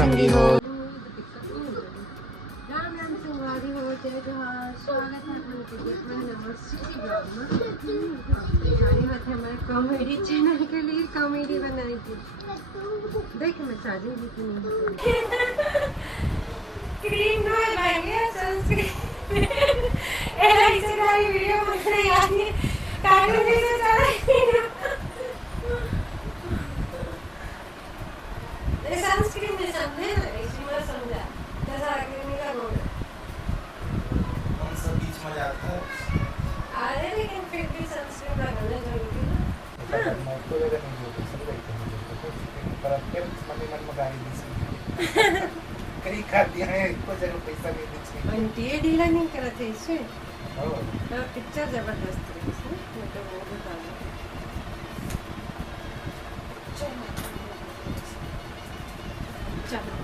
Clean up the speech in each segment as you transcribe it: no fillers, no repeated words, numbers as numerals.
संगी हो। राम राम संगवारी हो, जय जोहार। स्वागत है आपके हमारे कॉमेडी चैनल के लिए। कॉमेडी बनाएगी देख मैं साजिद जी की क्रीम रोल बनाएंगे सनस्क्रीन ऐसे सारी वीडियो बनाने आती है कार्टून जैसे चल रही है। सनस्क्रीन में समझे ना, इसमें समझा जैसा क्रीम का रोल कौन सा बीच में जाता है? अरे लेकिन फिर भी सनस्क्रीन लगाना जरूरी है ना। मोटो जगह नहीं होती सब रहते हैं तो पर अब फिर मम्मी मन में गाड़ी दी सी कहीं खा दिया है को जरूर पैसा नहीं दी सी अंटी ढीला नहीं करते इसमें। ओ पिक्चर जबरदस्त है इसमें, मैं तो वो बता दूं। चलो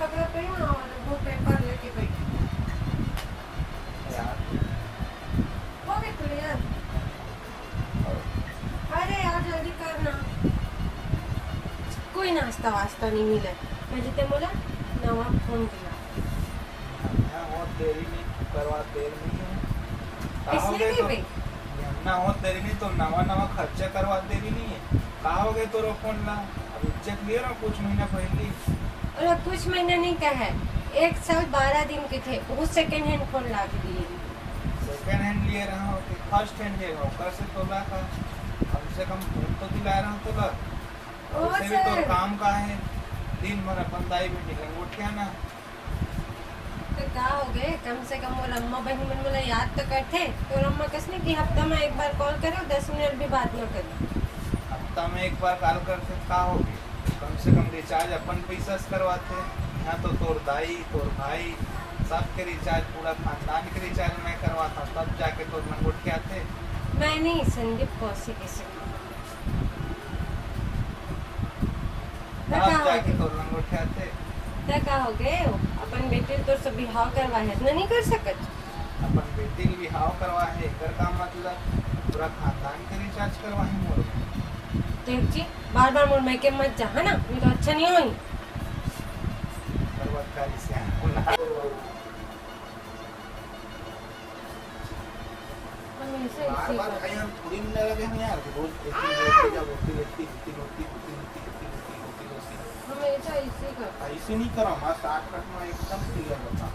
कपड़ा पहना और वो पेपर लेके बैठी हो गए क्लियर। अरे यार जल्दी करना, कोई नाश्ता वास्ता नहीं मिला। मैं जितने बोला नवा फोन किया बहुत देरी नहीं करवा देर नहीं है इसलिए नहीं भाई ना हो देरी नहीं तो नवा नवा खर्चा करवा देरी नहीं है। कहोगे तो रो फोन ला अभी चेक लियो ना कुछ महीना पहले और कुछ महीना नहीं का है, 1 साल 12 दिन के थे। वो सेकंड हैंड फोन ला के दिए। सेकंड हैंड लिए रहा हो कि फर्स्ट हैंड लिए हो कर से तो ला का कम से कम फोन तो दिला रहा हूं तो ला उसे भी तो काम का है दिन भर अपन दाई में निकल उठ के ना तो क्या हो गए, कम से कम वो अम्मा बहन मन बोला याद तो करते तो अम्मा कसने कि हफ्ता में एक बार कॉल करो, 10 मिनट भी बात न करो। हफ्ता में एक बार कॉल करते का होगी कम से कम रिचार्ज अपन पैसा से करवाते यहाँ तो तोर दाई तोर भाई सबके रिचार्ज पूरा खानदान के रिचार्ज मैं करवाता तब जाके तो मन उठ के आते। मैं नहीं संदीप कौशिक कैसे तब जाके तो मन उठ के आते क्या हो गए अपन बेटे तो सब बिहाव करवा है ना, नहीं कर सकत अपन बेटी के बिहाव करवा है कर काम मतलब पूरा खानदान के रिचार्ज करवा है मोर देख जी बार बार मोर मैके मत जा है ना, मैं तो अच्छा नहीं होई करवतकारी से बार खाया थोड़ी मिल लगे हम यार रोज एक ही रोटी रोटी हमेशा इसी का ऐसे नहीं करो मस्त 8 कट में एकदम क्लियर बता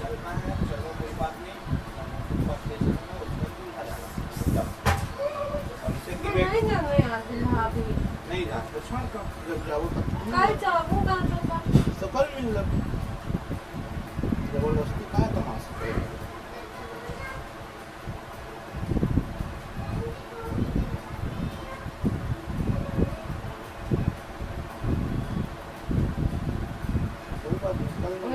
चलना है चलो कोई बात नहीं फर्स्ट स्टेशन में उसमें भी आ जाना हमसे की नहीं जाना यार दिल्हा भी नहीं जा लक्ष्मण का जब जाओ तब कल जाऊंगा तो सफल मिल लग जबरदस्ती का तमाशा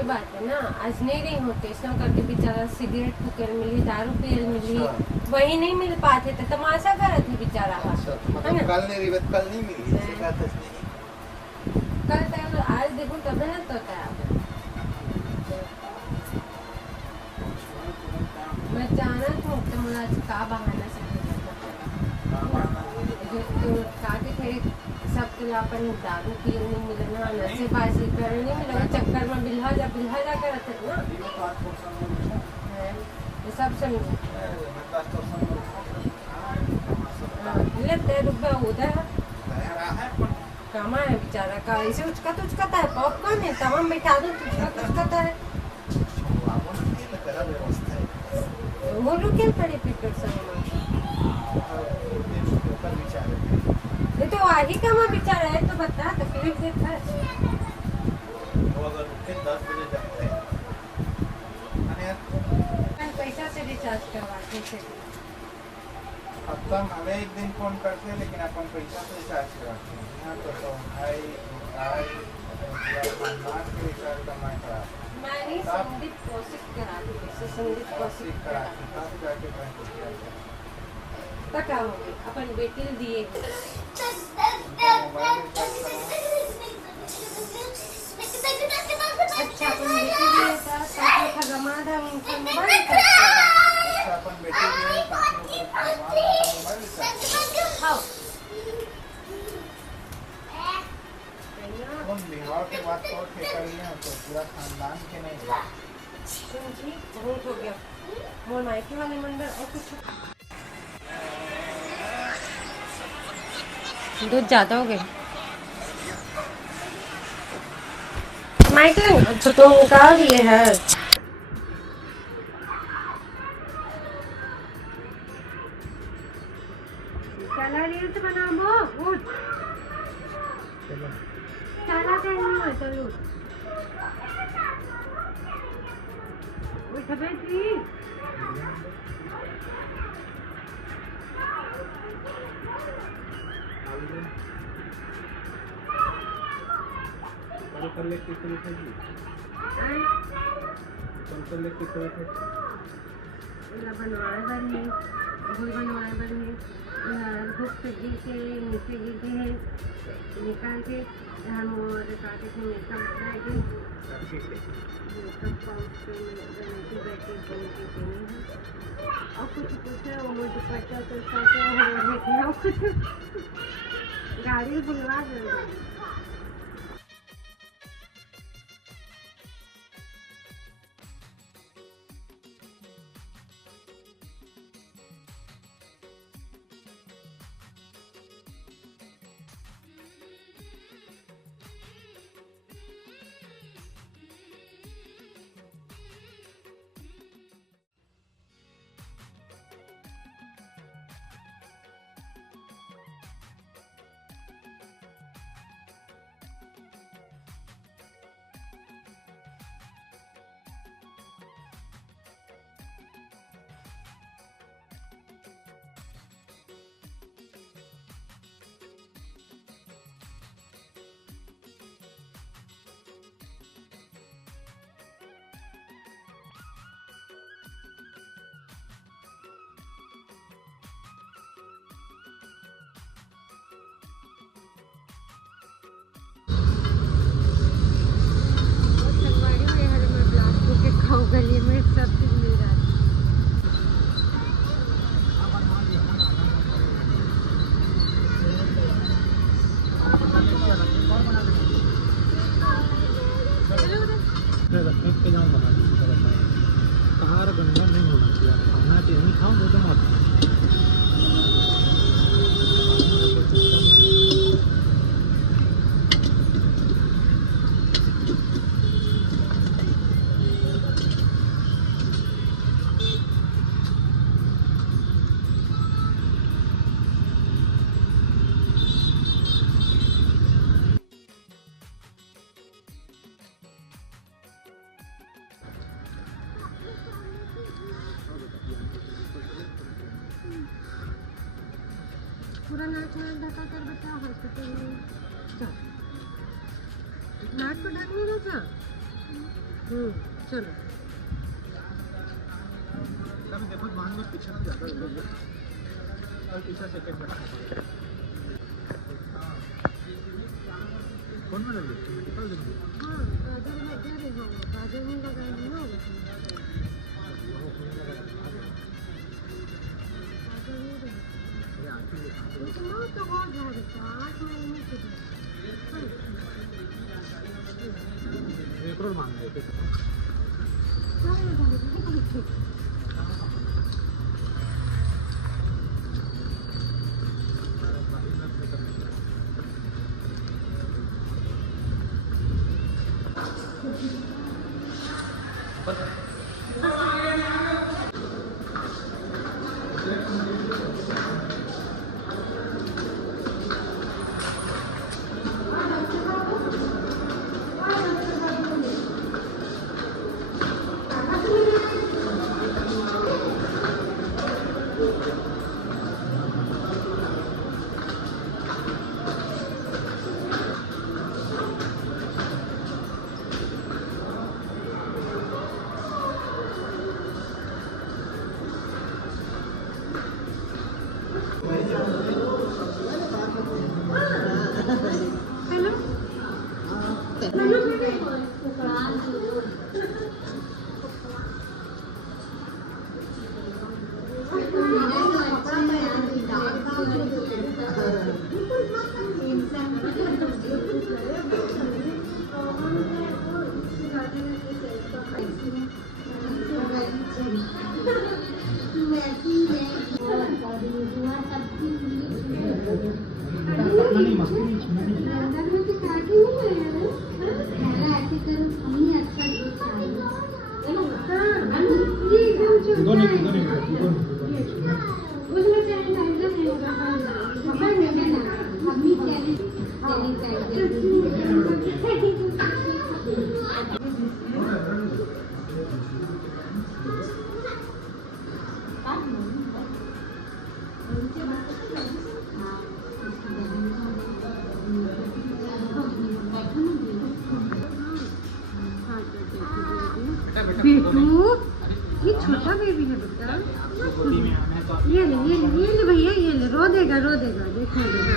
बात है ना, आज नहीं होते इसमें करके बेचारा सिगरेट फूकल मिली, दारू पियल मिली, वही नहीं मिल पाते तो तमाशा करत है बेचारा। मतलब कल नहीं रिवत कल नहीं मिली ऐसे का तस्वीर कल तक आज देखो तब ना तो क्या मैं जाना तो मुझे आज का बहाना से जो काटे थे सब तो अपन दारू पिए नहीं मिलना नशे बाजी करे नहीं मिला चक्कर में बिल्हा जा करते ना ये सब समझ ले रुपया उधर कमा है बेचारा का ऐसे उचकता है पॉपकॉर्न है तमाम बैठा दो उचकता है। बोलू क्या पड़े पीटर सामान ऊपर विचार है ये तो आगे का मैं बिचारा है तो बता तकलीफ दे खर्च वो अगर उठे 10 बजे जगते हैं अरे यार पैसा से रिचार्ज करवाते थे अब तो हम हमें एक दिन फोन करते हैं लेकिन अपन पैसा से रिचार्ज कराते हैं यहाँ तो भाई खानदान के रिचार्ज करना करा मैंने संदीप कौशिक करा दी से संदीप कौशिक करा दी तब जाके बैंक रिचार्ज पता हो गई अपन बेटी दिए मोबाइल रिचार्ज करना अच्छा अपन बेटी दिए था ताकि खगमा था उनका मोबाइल रिचार्ज करा अच्छा अपन बेटी दिए ताकि ऊपर मोबाइल रिचार्ज हाँ कौन बिहार के बाद तो ठेका लिया तो पूरा खानदान के नहीं जी बहुत हो गया मोर माइके वाले मंदिर और कुछ दूध ज्यादा हो गया माइकल तो तुम निकाल दिए है चला रील्स बनाबो उठ चला कहीं है चलो उठ बेटी कर ले किस तरह से कर ले किस तरह से बनवाए बनी घुल बनवाए बनी भूख से गिर के नीचे गिर के है निकाल के हम और काटे थे मेकअप लगाएंगे मेकअप पाउच पे नीचे बैठे के नहीं है और कुछ पूछे वो दुपट्टा तो साथ हो कुछ गाड़ी बुलवा देगा गली में सब चीज मिल रहा है कहाँ गंदा नहीं होना चाहिए खाना चाहिए नहीं खाओ वो तो मत पूरा नाच वाच ढका कर बच्चा हॉस्पिटल में जा नाक को ढकने दो था चलो तब देखो मान लो पीछे से ज़्यादा और पीछे से टेक बैठा कौन में लगी निकल देंगे हाँ गाजर में क्या देखो गाजर में लगाएंगे ना इतना तो हो जाएगा 8 महीने के एक करोड़ मांग रहे थे बेटू, ये छोटा बेबी है बेटा। ये ले भैया, ये ले, रो देगा देखने देगा।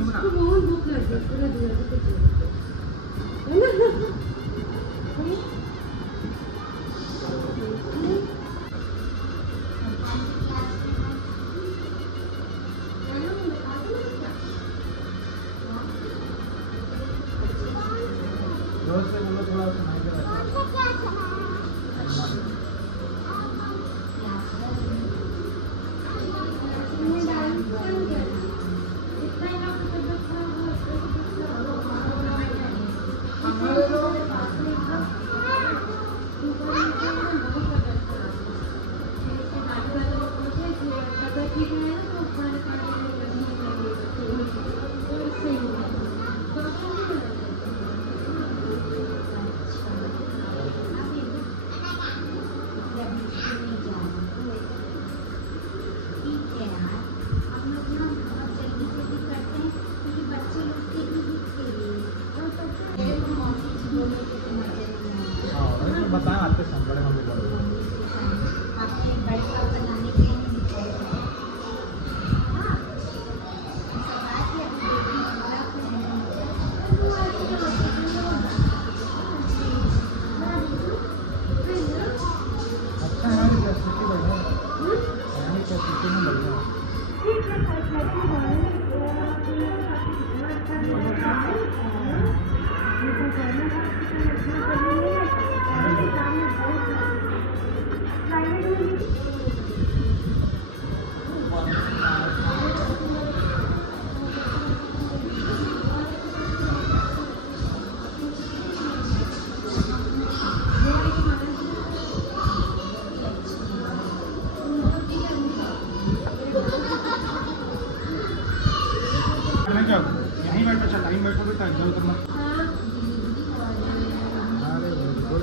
उसको बहुत भूख लगी है, पूरा दिया है ना। यहीं बैठो, अच्छा टाइम बैठो बेटा, इधर उधर मत। अरे वेरी गुड।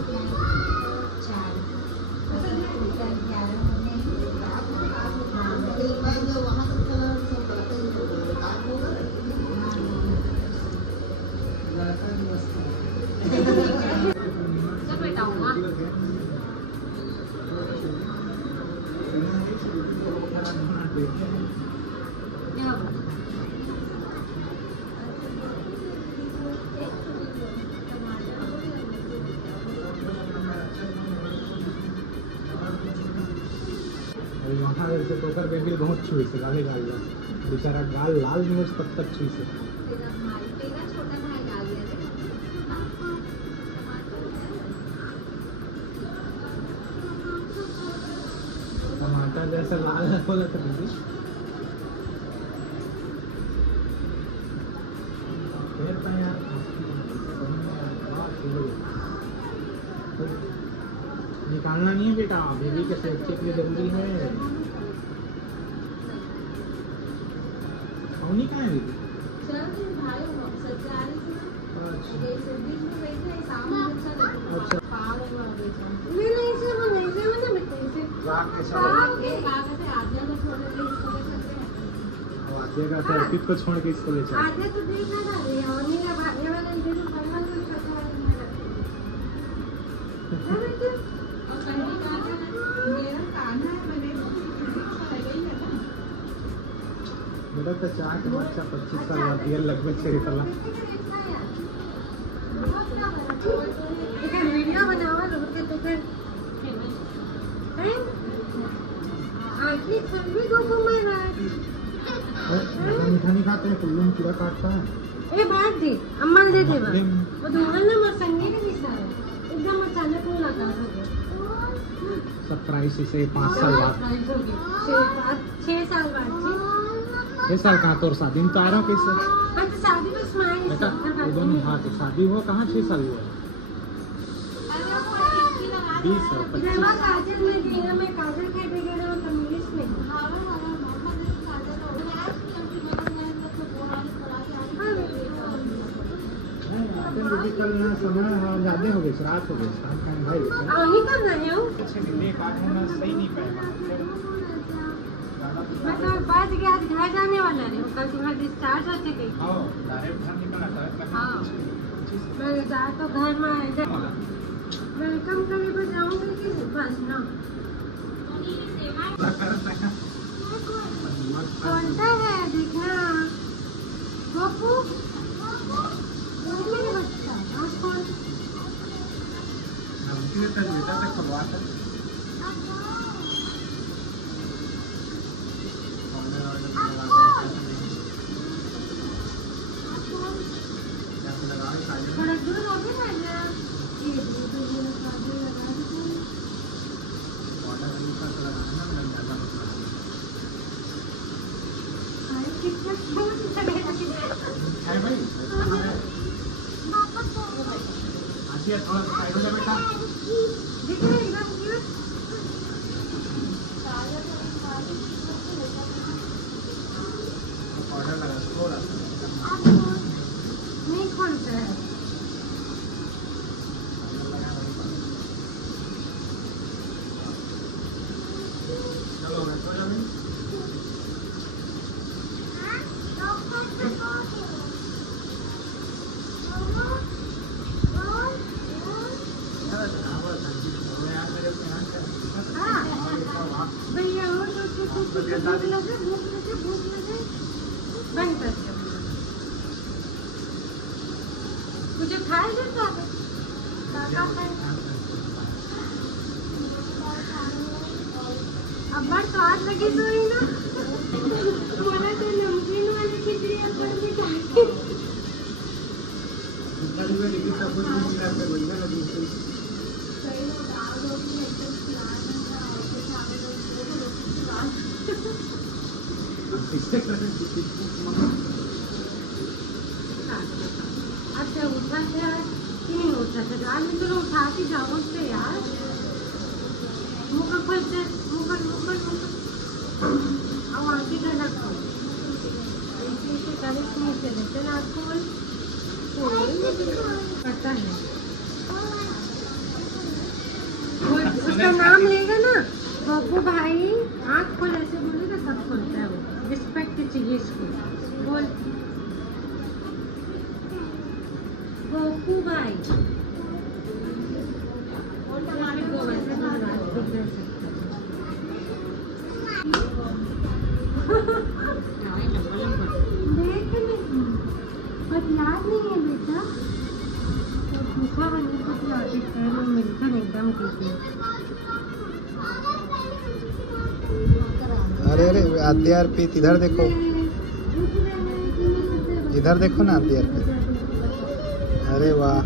वहाँ से टोकर बेबी बहुत छुई से गाली गाल बेचारा गाल लाल न्यूज तब तक छुई से टमाटर जैसे लाल हो जाता दीदी निकालना नहीं है बेटा, बेबी के सेफ्टी के लिए जरूरी है। कौन कहाँ है बेबी? आद्या का अर्पित को छोड़ के इसको ले बेटा तो चार के बच्चा 25 साल बाद दिया लगभग 6 साल वीडियो बनावा तो फिर आखिर सर्वे गोपू महाराज मीठा नहीं खाते हैं, कुल्लू में कीड़ा काटता है। ए बात दे अम्मा दे दे बा वो दोनों ना मसंगे के विचार एकदम अचानक वो लगा हो गया सरप्राइज से 5 साल बाद 6 साल बाद जी 6 साल कहाँ तोर शादी में तो आ रहा हूँ कैसे हाँ तो शादी तो स्माइल बेटा ये दोनों हाँ तो शादी हुआ कहाँ 6 साल हुआ 20 और 25 काजल में देना मैं काजल खाई दे गया तो इंग्लिश में कल ना समय ज्यादा हो गए रात हो गई शाम का भाई ही कर रहे हो अच्छे दिन काट होना सही नहीं पाएगा मैं तो बात के आज घर जाने वाला रही हूँ कल तुम्हारा डिस्चार्ज होते गई हाँ डायरेक्ट घर निकलना था हाँ मैं जा तो घर में वेलकम करने पर जाऊंगी कि बस ना कौनसा है देखना गोपू मेरे बच्चा आज कौन बेटा से खुलवा कर थोड़ा दूर हो गया ना ये आसिया थोड़ा साइड हो जा बेटा दिख रहा है एकदम क्यूट ऑर्डर लगा थोड़ा नहीं खोलता है चलो मैं तो जाऊँ भैया और भूख लगे बंद कर दिया मुझे खाए देता है अब बार तो आज लगी सोई ना तुम्हारा तो नमकीन वाली खिचड़ी अब्बर भी खाई अच्छा उठा थे आज कि नहीं उठा था आज मैं चलो उठा के जाओ से यार मुँह खोलते मुँह अब आगे का ना खोल ऐसे करे नहीं चले ना खोल पता है उसका नाम लेगा ना बब्बू भाई आँख खोल ऐसे बोलेगा तब खोलता है वो रिस्पेक्ट चाहिए इसको बोल बब्बू भाई देख नहीं बट याद नहीं है बेटा तो भूखा बनने को खिलाते हैं मिलकर एकदम पीते अरे अरे आद्य अर्पित इधर देखो ना आद्य अर्पित अरे वाह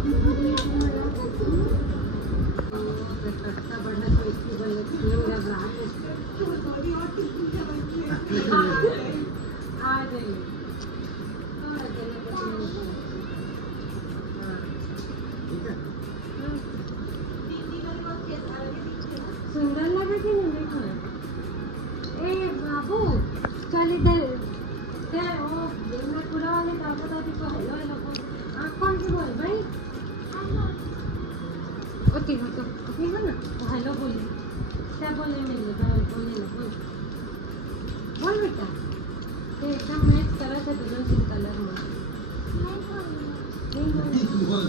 सुंदर लगे कि नहीं देखो ना ए बाबू चल इधर क्या वो मैं पूरा वाले दादा दादी को हेलो हेलो आँख खोल के बोल भाई ओके हो तो ओके है ना तो हेलो बोलिए क्या बोले मिले बोले ना बोल बेटा ये एकदम मैच करा था दोनों के कलर में नहीं बोल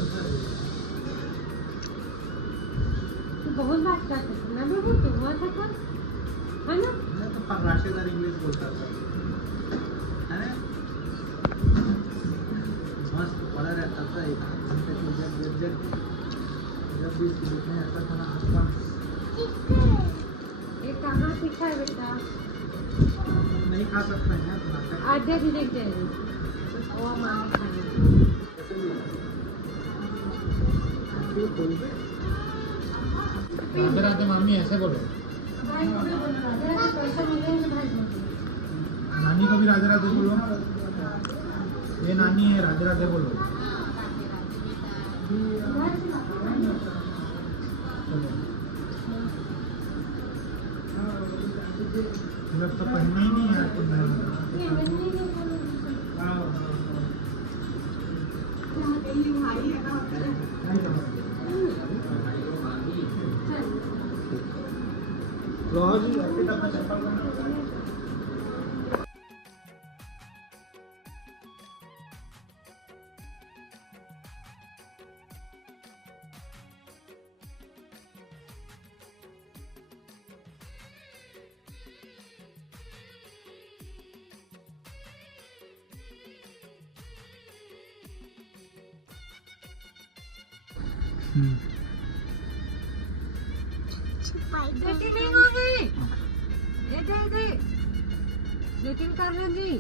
तो बहुत बात करते थे ना बेबू तो हुआ था कल है ना मैं तो राशेदार इंग्लिश बोलता था है मस्त पड़ा रहता था एक घंटे में जब भी लिखने आता था ना आसमान ये कहाँ तीखा है बेटा। नहीं खा सकता है ना टमाटर। आधे भी देख जाएगी वो मामी खाएंगे। राधे राधे मामी ऐसे बोलो। भाई को भी बोलो राधे राधे पैसा मिलेंगे भाई बोलो। नानी को भी राधे राधे बोलो। ये नानी है, राधे राधे बोलो। मतलब तो पहनना ही नहीं है तो रोज बेटी नहीं होगी ये दे दे लेकिन कर लेंगी